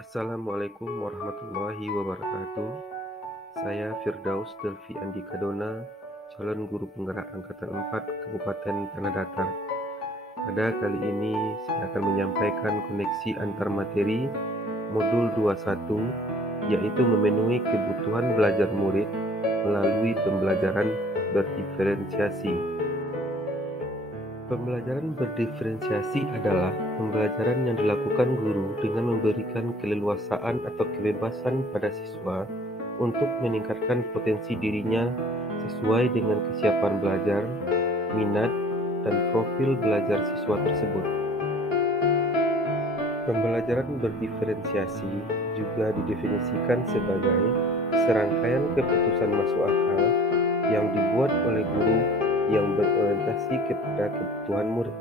Assalamualaikum warahmatullahi wabarakatuh. Saya Firdaus Delvi Andika Dona, calon guru penggerak Angkatan 4 Kabupaten Tanah Datar. Pada kali ini saya akan menyampaikan koneksi antar materi modul 21, yaitu memenuhi kebutuhan belajar murid melalui pembelajaran berdiferensiasi. Pembelajaran berdiferensiasi adalah pembelajaran yang dilakukan guru dengan memberikan keleluasaan atau kebebasan pada siswa untuk meningkatkan potensi dirinya sesuai dengan kesiapan belajar, minat, dan profil belajar siswa tersebut. Pembelajaran berdiferensiasi juga didefinisikan sebagai serangkaian keputusan masuk akal yang dibuat oleh guru yang berorientasi kepada kebutuhan murid.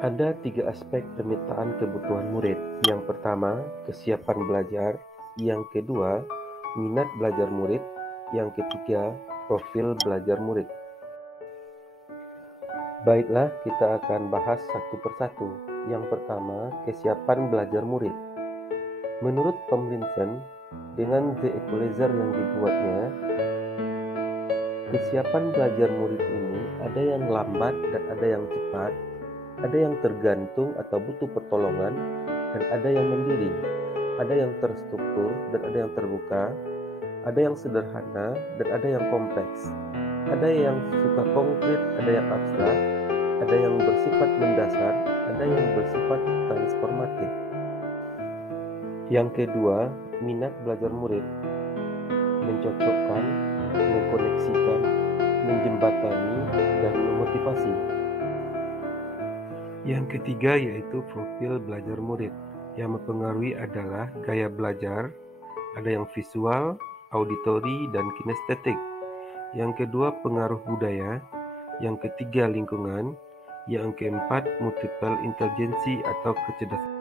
Ada 3 aspek pemetaan kebutuhan murid. Yang pertama, kesiapan belajar. Yang kedua, minat belajar murid. Yang ketiga, profil belajar murid. Baiklah, kita akan bahas satu persatu. Yang pertama, kesiapan belajar murid. Menurut Tomlinson, dengan The Equalizer yang dibuatnya, kesiapan belajar murid ini ada yang lambat dan ada yang cepat, ada yang tergantung atau butuh pertolongan, dan ada yang mandiri, ada yang terstruktur dan ada yang terbuka, ada yang sederhana dan ada yang kompleks, ada yang suka konkret, ada yang abstrak, ada yang bersifat mendasar, ada yang bersifat transformatif. Yang kedua, minat belajar murid. Mencocokkan, mengkoneksikan, menjembatani, dan memotivasi. Yang ketiga yaitu profil belajar murid. Yang mempengaruhi adalah gaya belajar, ada yang visual, auditori, dan kinestetik. Yang kedua pengaruh budaya. Yang ketiga lingkungan. Yang keempat multiple intelligensi atau kecerdasan.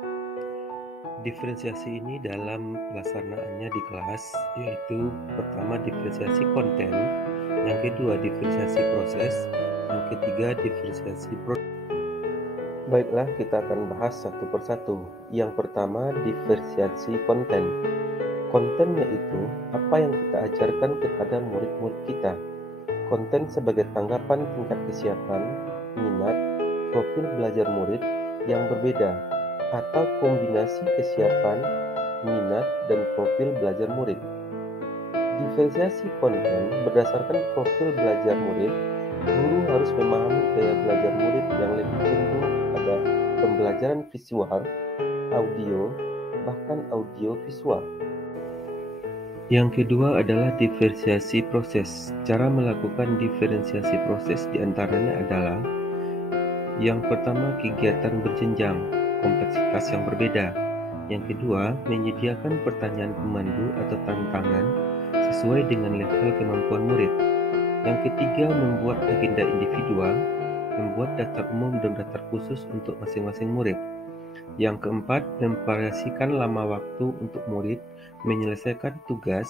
Diferensiasi ini dalam pelaksanaannya di kelas yaitu pertama diferensiasi konten, yang kedua diferensiasi proses, yang ketiga diferensiasi produk. Baiklah, kita akan bahas satu persatu. Yang pertama, diferensiasi konten. Konten yaitu apa yang kita ajarkan kepada murid-murid kita. Konten sebagai tanggapan tingkat kesiapan, minat, profil belajar murid yang berbeda, atau kombinasi kesiapan, minat, dan profil belajar murid. Diferensiasi konten berdasarkan profil belajar murid. Guru harus memahami gaya belajar murid yang lebih cenderung pada pembelajaran visual, audio, bahkan audio visual. Yang kedua adalah diferensiasi proses. Cara melakukan diferensiasi proses diantaranya adalah yang pertama, kegiatan berjenjang, kompleksitas yang berbeda. Yang kedua, menyediakan pertanyaan pemandu atau tantangan sesuai dengan level kemampuan murid. Yang ketiga, membuat agenda individual, membuat daftar umum dan daftar khusus untuk masing-masing murid. Yang keempat, memvariasikan lama waktu untuk murid menyelesaikan tugas,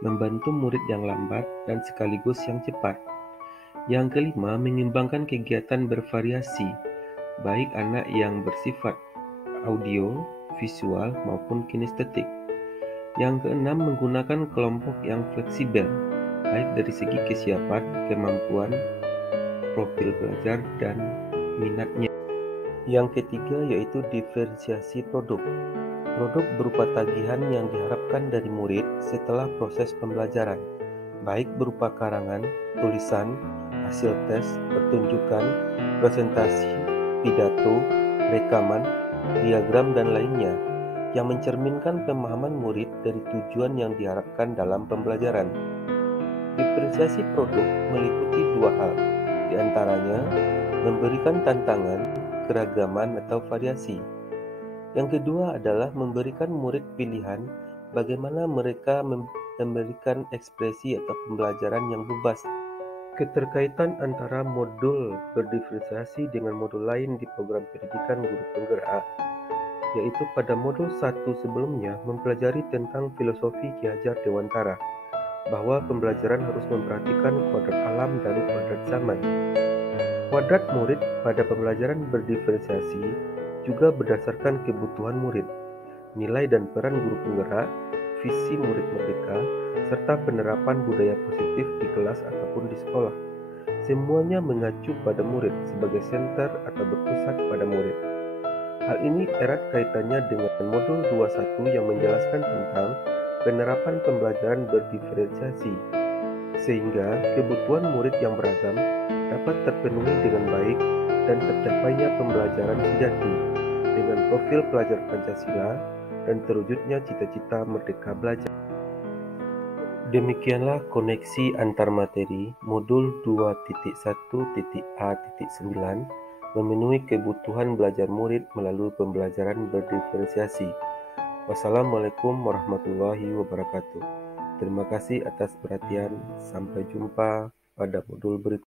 membantu murid yang lambat dan sekaligus yang cepat. Yang kelima, mengembangkan kegiatan bervariasi, baik anak yang bersifat audio, visual, maupun kinestetik. Yang keenam, menggunakan kelompok yang fleksibel, baik dari segi kesiapan, kemampuan, profil belajar, dan minatnya. Yang ketiga yaitu diferensiasi produk. Produk berupa tagihan yang diharapkan dari murid setelah proses pembelajaran, baik berupa karangan, tulisan, hasil tes, pertunjukan, presentasi, pidato, rekaman, diagram, dan lainnya, yang mencerminkan pemahaman murid dari tujuan yang diharapkan dalam pembelajaran. Diferensiasi produk meliputi 2 hal, diantaranya memberikan tantangan, keragaman, atau variasi. Yang kedua adalah memberikan murid pilihan bagaimana mereka memberikan ekspresi atau pembelajaran yang bebas. Keterkaitan antara modul berdiferensiasi dengan modul lain di program pendidikan guru penggerak, yaitu pada modul 1 sebelumnya mempelajari tentang filosofi Ki Hajar Dewantara, bahwa pembelajaran harus memperhatikan kuadrat alam dan kuadrat zaman. Kuadrat murid pada pembelajaran berdiferensiasi juga berdasarkan kebutuhan murid. nilai dan peran guru penggerak, visi murid merdeka, serta penerapan budaya positif di kelas ataupun di sekolah. Semuanya mengacu pada murid sebagai senter atau berpusat pada murid. Hal ini erat kaitannya dengan modul 21 yang menjelaskan tentang penerapan pembelajaran berdiferensiasi, sehingga kebutuhan murid yang beragam dapat terpenuhi dengan baik dan tercapainya pembelajaran sejati dengan profil pelajar Pancasila dan terwujudnya cita-cita merdeka belajar. Demikianlah koneksi antar materi modul 2.1.A.9 memenuhi kebutuhan belajar murid melalui pembelajaran berdiferensiasi. Wassalamualaikum warahmatullahi wabarakatuh. Terima kasih atas perhatian. Sampai jumpa pada modul berikutnya.